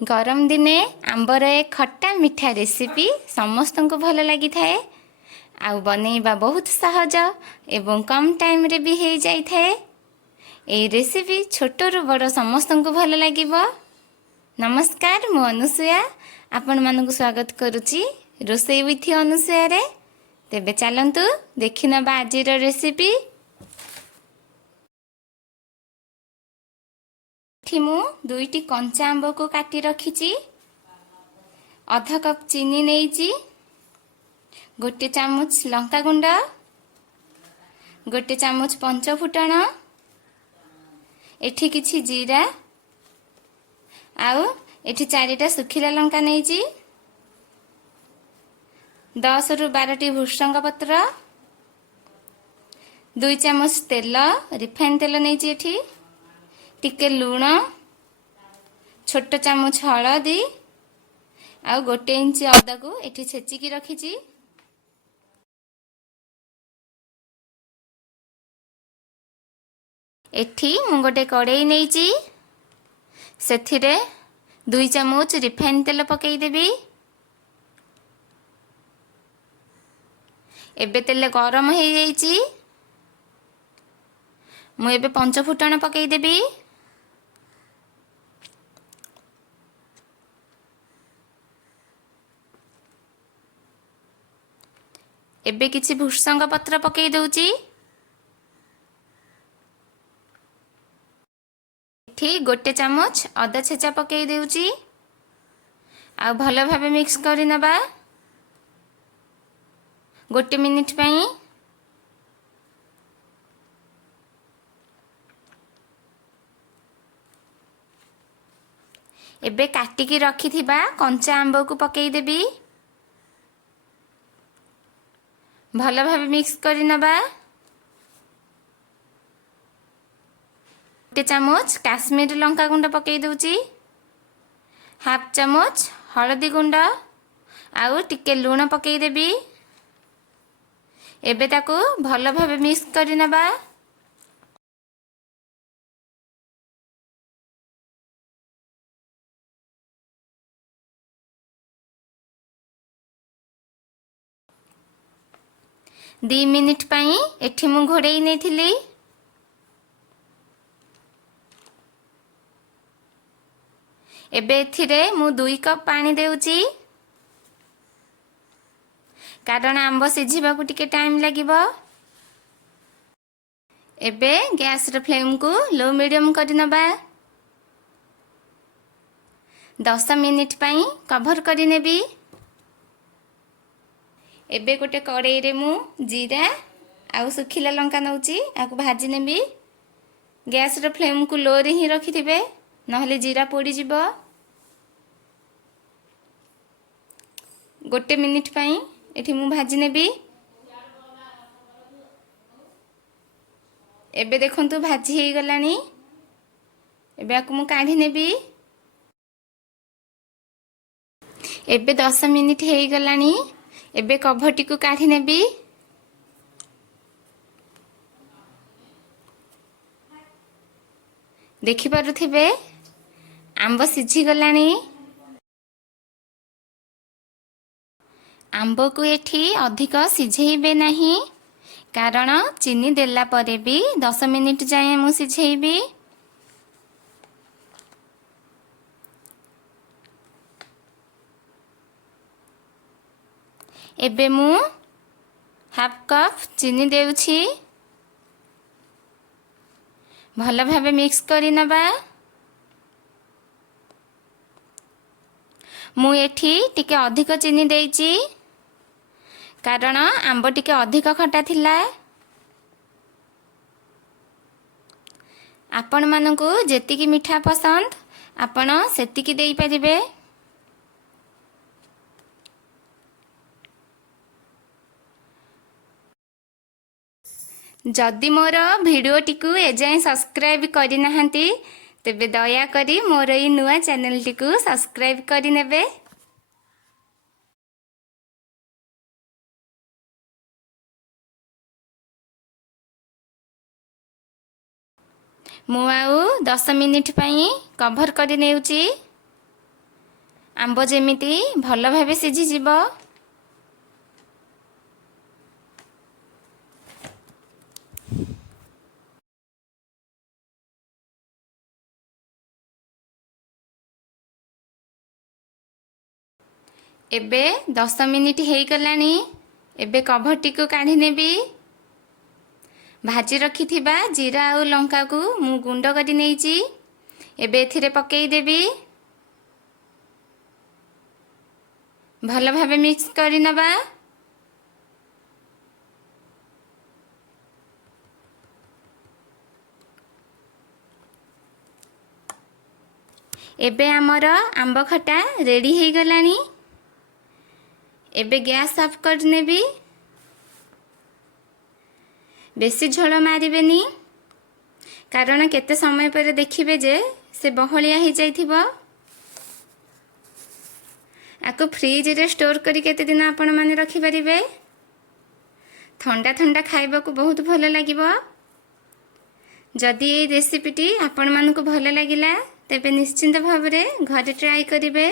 गरम दिने आंबर एक खट्टा मिठा रेसिपी समस्त को भल लगी थाए आउ बनैबा बहुत सहज एवं कम टाइम रे भी हो जाई थाए। ए रेसिपी छोट रु बड़ समस्त को भल लागिबो। नमस्कार, मु अनुसुया आपण मानक स्वागत करुची रोसई विथ अनुसुया रे। तेबे चलंतु देखिनबा आजिर रेसिपी। मु दुईटी कंचा आंब को काटी रखी, आधा कप चीनी नहीं, गोटे चामच लंका गुंड, गोटे चामच पंचफुटण, एठी किछि जीरा आउ एठी चारिटा सुखिला लंका नहीं, 10 रु 12 भृषंग पत्र, 2 चामच तेल रिफाइन तेल नहीं, एठी टिके लुण, छोट चामच हलदी आउ गोटे इंच अदा को एठी छेचिकी रखिची। एठी मु गोटे कड़ाई नहींची, सेथिरे 2 चामच रिफाइन तेल पकई देबी। एबे तेल गरम हो जाइची, मु एबे पंचफुटण पकई देबी। एबे किछि भृषंग पत्र पकई दउची। एठी गोटे चामच अदा छेचा पकई देउची आ भलो भाबे मिक्स करि नबा गोटे मिनिट पई। एबे काटिकी रखिथिबा कंचा आंब को पकई देबी, भलो भाबे मिक्स करि नबा। गोटे चामच काश्मीर लंका गुंड पकई दउची, हाफ चामच हलदी गुंड आउ टिके लूण पकई देबी। एबे ताको भलो भाबे मिक्स करि नबा। दी मिनिट पई एठी मु घोड़ेई नेथिली। एबे एथिरे मु 2 कप पानी देउची, कारण आंब सिझिबा को टिके टाइम लागिबो। एबे गैस रे फ्लेम को लो मीडियम करि नबा। 10 मिनिट पई कवर करि नेबी। एबे गोटे कड़ाई रे मु जीरा आउ सुखिला लंका नउची, आकु भाजी नेबी। गैस रे फ्लेम को लो रे ही रखिथिबे, नहले जीरा पोड़ी जिवो। गोटे मिनिट पई एठी मु भाजी नेबी। एबे देखंतु भाजी हे गलानी। एबे आकु मु काढी नेबी। एबे 10 मिनिट हे गलानी। एबे कभरटी को काढी नेबी। देखि पारुथिबे आंब सिझी गलानी। आंब को एठी अधिक सिझेइबे नहीं, कारण चीनी देला परे भी 10 मिनिट जाए मु सिझेइबी। एबे मु हाफ कप चीनी देउछि, भलो भाबे मिक्स करि नबा। मु एठी टिके अधिक चीनी देइछि, कारण आंब टिके अधिक खटा थिला। आपण मानकु जेतिकी मिठा पसंद आपण सेतिकी देई परिबे। जदि मोर वीडियो टिकु एजाए सब्सक्राइब करि नाहंती तेबे दया करी मोर ई नुआ चैनल टिकु सब्सक्राइब करि नेबे। मु आउ 10 मिनिट पई कवर करि नेउची। ଆମ୍ବ ଯେମିତି ଭଲ ଭାବେ ସିଝିଯିବ। ଏବେ 10 ମିନିଟ୍ ହେଇଗଲାଣି। ଏବେ କଭରଟିକୁ କାଢ଼ି ନେବି। ଭାଜି ରଖିଥିବା ଜିରା ଆଉ ଲଙ୍କାକୁ ମୁଁ ଗୁଣ୍ଡ କରି ନେଇଛି। ଏବେ ଏଥିରେ ପକେଇଦେବି। ଭଲ ଭାବେ ମିକ୍ସ କରିନେବା। ଏବେ ଆମର ଆମ୍ବ ଖଟା ରେଡ଼ି ହେଇଗଲାଣି। ଏବେ ଗ୍ୟାସ୍ ଅଫ୍ କରିନେବି। ବେଶୀ ଝୋଳ ମାରିବେନି, କାରଣ କେତେ ସମୟ ପରେ ଦେଖିବେ ଯେ ସେ ବହଳିଆ ହେଇଯାଇଥିବ। ଆକୁ ଫ୍ରିଜରେ ଷ୍ଟୋର କରି କେତେ ଦିନ ଆପଣମାନେ ରଖିପାରିବେ। ଥଣ୍ଡା ଥଣ୍ଡା ଖାଇବାକୁ ବହୁତ ଭଲ ଲାଗିବ। ଯଦି ଏହି ରେସିପିଟି ଆପଣମାନଙ୍କୁ ଭଲ ଲାଗିଲା ତେବେ ନିଶ୍ଚିନ୍ତ ଭାବରେ ଘରେ ଟ୍ରାଏ କରିବେ।